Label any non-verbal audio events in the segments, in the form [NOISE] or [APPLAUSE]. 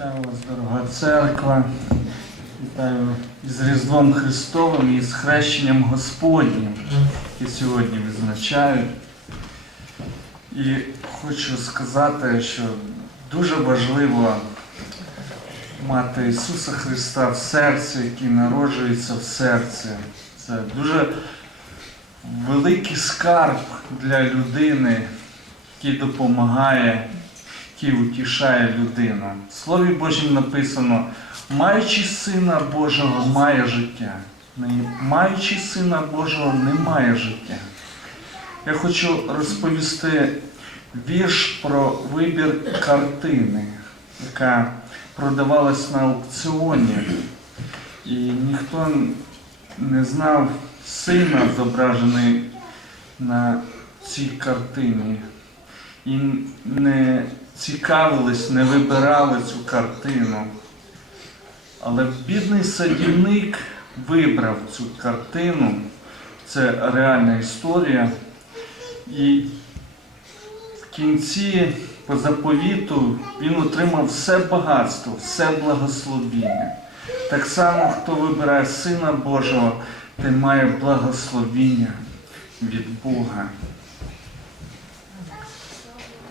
Вітаю вас, дорога церква. Вітаю із Різдвом Христовим і з хрещенням Господнім, яке сьогодні відзначають. І хочу сказати, що дуже важливо мати Ісуса Христа в серці, який народжується в серці. Це дуже великий скарб для людини, який допомагає, який утішає людину. В Слові Божім написано, маючи Сина Божого, має життя. Маючи Сина Божого, немає життя. Я хочу розповісти вірш про вибір картини, яка продавалась на аукціоні. І ніхто не знав сина, зображений на цій картині. І не цікавились, не вибирали цю картину. Але бідний садівник вибрав цю картину. Це реальна історія. І в кінці, по заповіту, він отримав все багатство, все благословіння. Так само, хто вибирає Сина Божого, той має благословіння від Бога.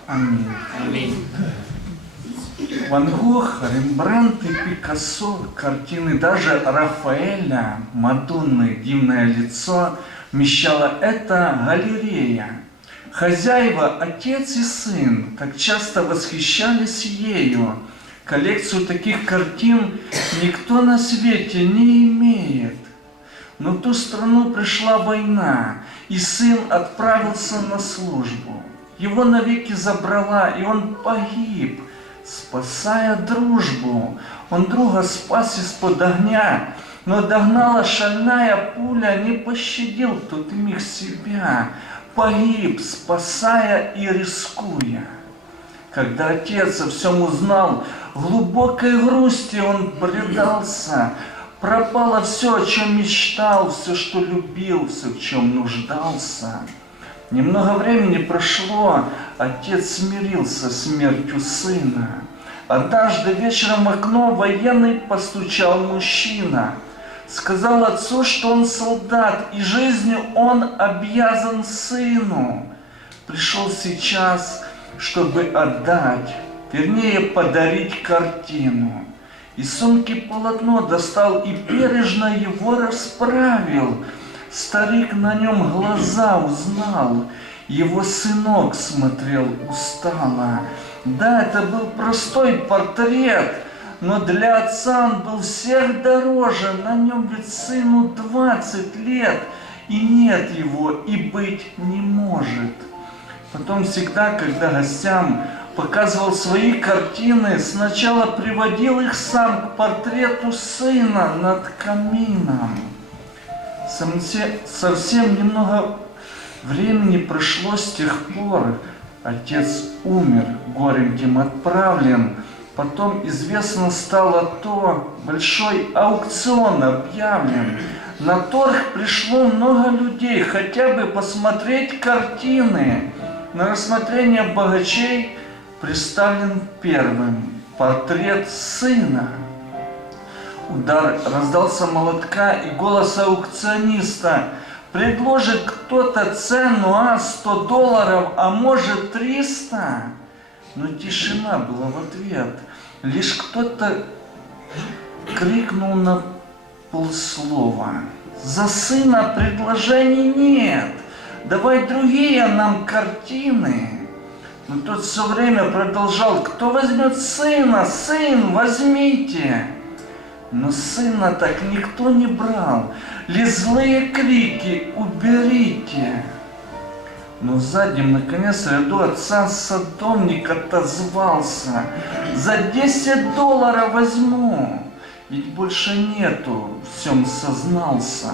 Амінь. Аминь. Ван Гог, Рембрандт и Пикассо, картины даже Рафаэля, Мадонны «Дивное лицо» вмещала эта галерея. Хозяева, отец и сын, так часто восхищались ею. Коллекцию таких картин никто на свете не имеет. Но в ту страну пришла война, и сын отправился на службу. Его навеки забрала, и он погиб, спасая дружбу. Он друга спас из-под огня, но догнала шальная пуля, не пощадил тот миг себя. Погиб, спасая и рискуя. Когда отец о всем узнал, в глубокой грусти он предался. Пропало все, о чем мечтал, все, что любил, все, в чем нуждался. Немного времени прошло, отец смирился с смертью сына. Однажды вечером в окно военный постучал мужчина. Сказал отцу, что он солдат, и жизнью он обязан сыну. Пришел сейчас, чтобы отдать, вернее подарить картину. Из сумки полотно достал и бережно его расправил. Старик на нем глаза узнал, его сынок смотрел устало. Да, это был простой портрет, но для отца он был всех дороже. На нем ведь сыну 20 лет, и нет его, и быть не может. Потом всегда, когда гостям показывал свои картины, сначала приводил их сам к портрету сына над камином. Совсе- Совсем немного времени прошло с тех пор. Отец умер, горем тем отправлен. Потом известно стало то, большой аукцион объявлен. На торг пришло много людей, хотя бы посмотреть картины. На рассмотрение богачей представлен первым портрет сына. Удар раздался молотка и голос аукциониста. Предложит кто-то цену, а 100 долларов, а может 300? Но тишина была в ответ. Лишь кто-то крикнул на полслова. За сына предложений нет. Давай другие нам картины. Но тот все время продолжал. Кто возьмет сына? Сын, возьмите. Но сына так никто не брал. Лишь злые крики «Уберите!» Но заднем, наконец, ряду отца садомник отозвался. «За 10 долларов возьму!» Ведь больше нету, всем сознался.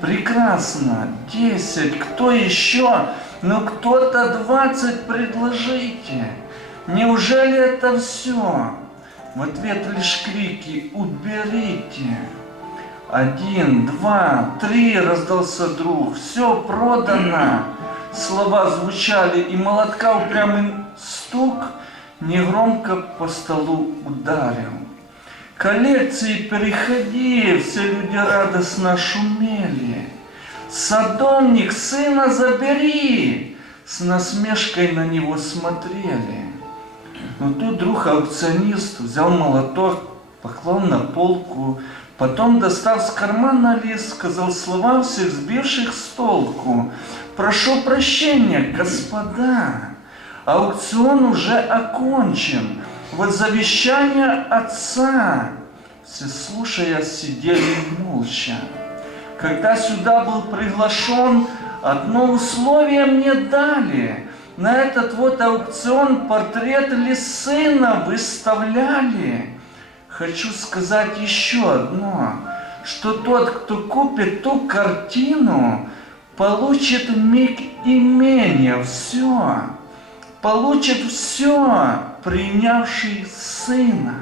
Прекрасно, 10, кто еще? Ну кто-то 20 предложите. Неужели это все? В ответ лишь крики «Уберите!» Один, два, три раздался друг. Все продано. Слова звучали, и молотка упрямый стук негромко по столу ударил. Коллекции переходи, все люди радостно шумели. Садомник, сына забери! С насмешкой на него смотрели. Но тут друг аукционист взял молоток, поклал на полку, потом, достав с кармана лист, сказал слова всех сбивших с толку. Прошу прощения, господа, аукцион уже окончен. Вот завещание отца. Все слушая сидели молча. Когда сюда был приглашен, одно условие мне дали. На этот вот аукцион портрет ли сына выставляли. Хочу сказать еще одно, что тот, кто купит ту картину, получит миг имения все, получит все, принявший сына.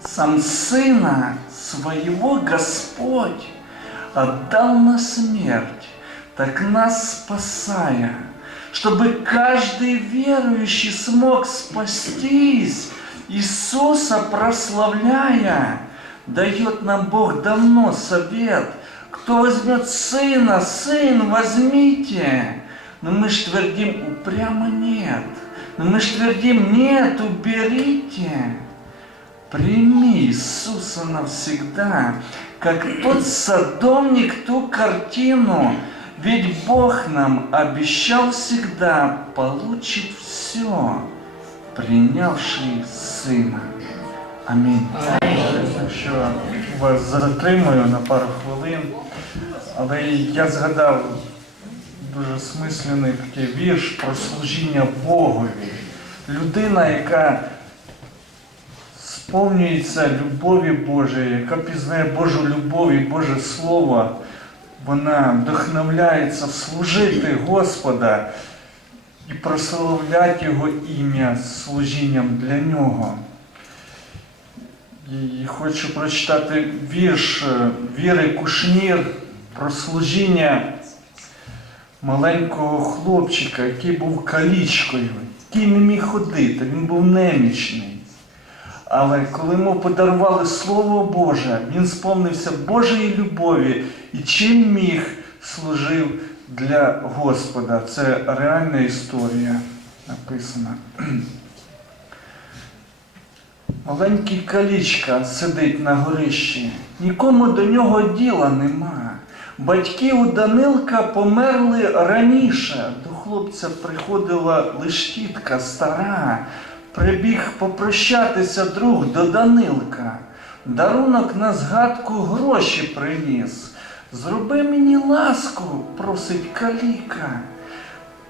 Сам сына своего Господь отдал на смерть, так нас спасая, чтобы каждый верующий смог спастись, Иисуса прославляя, дает нам Бог давно совет, кто возьмет сына, сын возьмите. Но мы ж твердим упрямо нет. Но мы ж твердим нет, уберите. Прими Иисуса навсегда, как тот садовник ту картину, ведь Бог нам обещал всегда получит все, принявший Сына. Амінь. Що вас затримую на пару хвилин, але я згадав дуже смислений такий вірш про служіння Богові. Людина, яка сповнюється любові Божої, яка пізнає Божу любов і Боже Слово, вона вдохновляється служити Господа і прославляти Його ім'я служінням для Нього. І хочу прочитати вірш е, Віри Кушнір про служіння маленького хлопчика, який був калічкою, який не міг ходити, він був немічний. Але коли йому подарували Слово Боже, він сповнився Божої любові і чим міг служив для Господа. Це реальна історія написана. [CLEARS THROAT] Маленький калічка сидить на горищі, нікому до нього діла нема. Батьки у Данилка померли раніше. До хлопця приходила лиш тітка стара. Прибіг попрощатися друг до Данилка. Дарунок на згадку гроші приніс. Зроби мені ласку, просить каліка.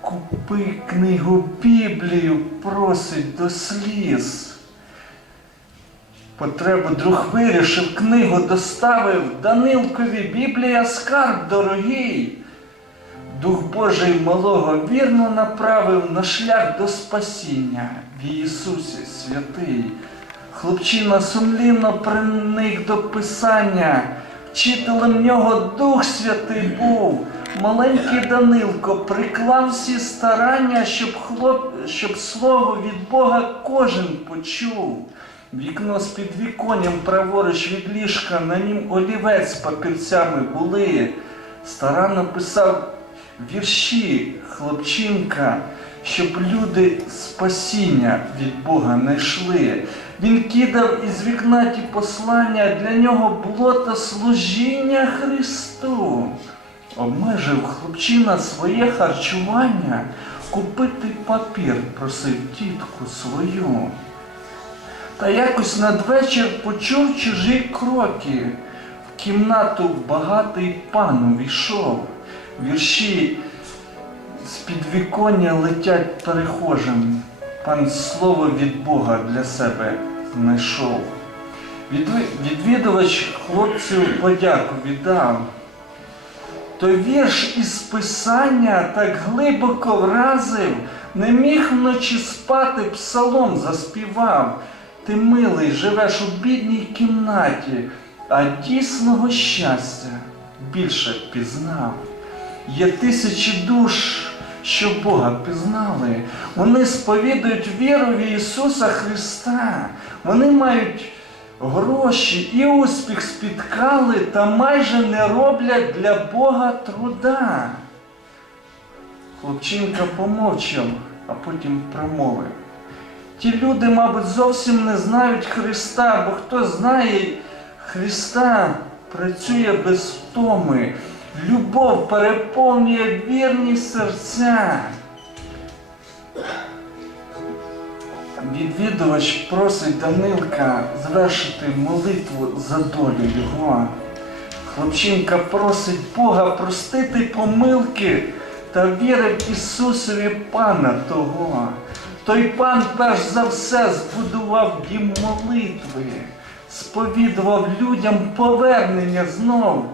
Купи книгу Біблію, просить до сліз. Потребу друг вирішив, книгу доставив, Данилкові Біблія скарб дорогий. Дух Божий малого вірно направив на шлях до спасіння в Ісусі святий. Хлопчина сумлінно приник до Писання, вчителем нього Дух Святий був. Маленький Данилко приклав всі старання, щоб, хлоп... щоб слово від Бога кожен почув. Вікно з підвіконням праворуч від ліжка, на нім олівець з папірцями були. Старанно писав вірші хлопчинка, щоб люди спасіння від Бога знайшли. Він кидав із вікна ті послання, для нього було то служіння Христу. Обмежив хлопчина своє харчування, купити папір просив тітку свою. Та якось надвечір почув чужі кроки. В кімнату багатий пан увійшов. Вірші з підвіконня летять перехожим. Пан слово від Бога для себе знайшов. Відвідувач хлопцю подяку віддав. То вірш із писання так глибоко вразив, не міг вночі спати, псалом заспівав. Ти милий, живеш у бідній кімнаті, а дійсного щастя більше пізнав. Є тисячі душ, що Бога пізнали. Вони сповідують віру в Ісуса Христа. Вони мають гроші і успіх спіткали та майже не роблять для Бога труда. Хлопчинка помовчав, а потім промовив. Ті люди, мабуть, зовсім не знають Христа, бо хто знає Христа, працює без втоми. Любов переповнює вірні серця. Відвідувач просить Данилка звершити молитву за долю його. Хлопчинка просить Бога простити помилки та вірить Ісусові Пана того. Той пан перш за все збудував дім молитви, сповідував людям повернення знов.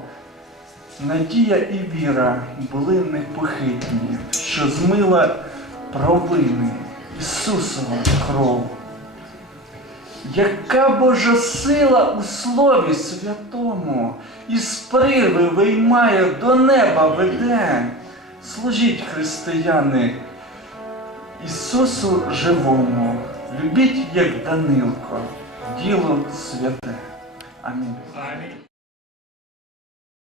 Надія і віра були непохитні, що змила провини Ісусова кров. Яка Божа сила у Слові Святому, із прірви виймає до неба веде. Служіть, християни, Ісусу живому, любіть, як Данилко, діло святе. Амінь.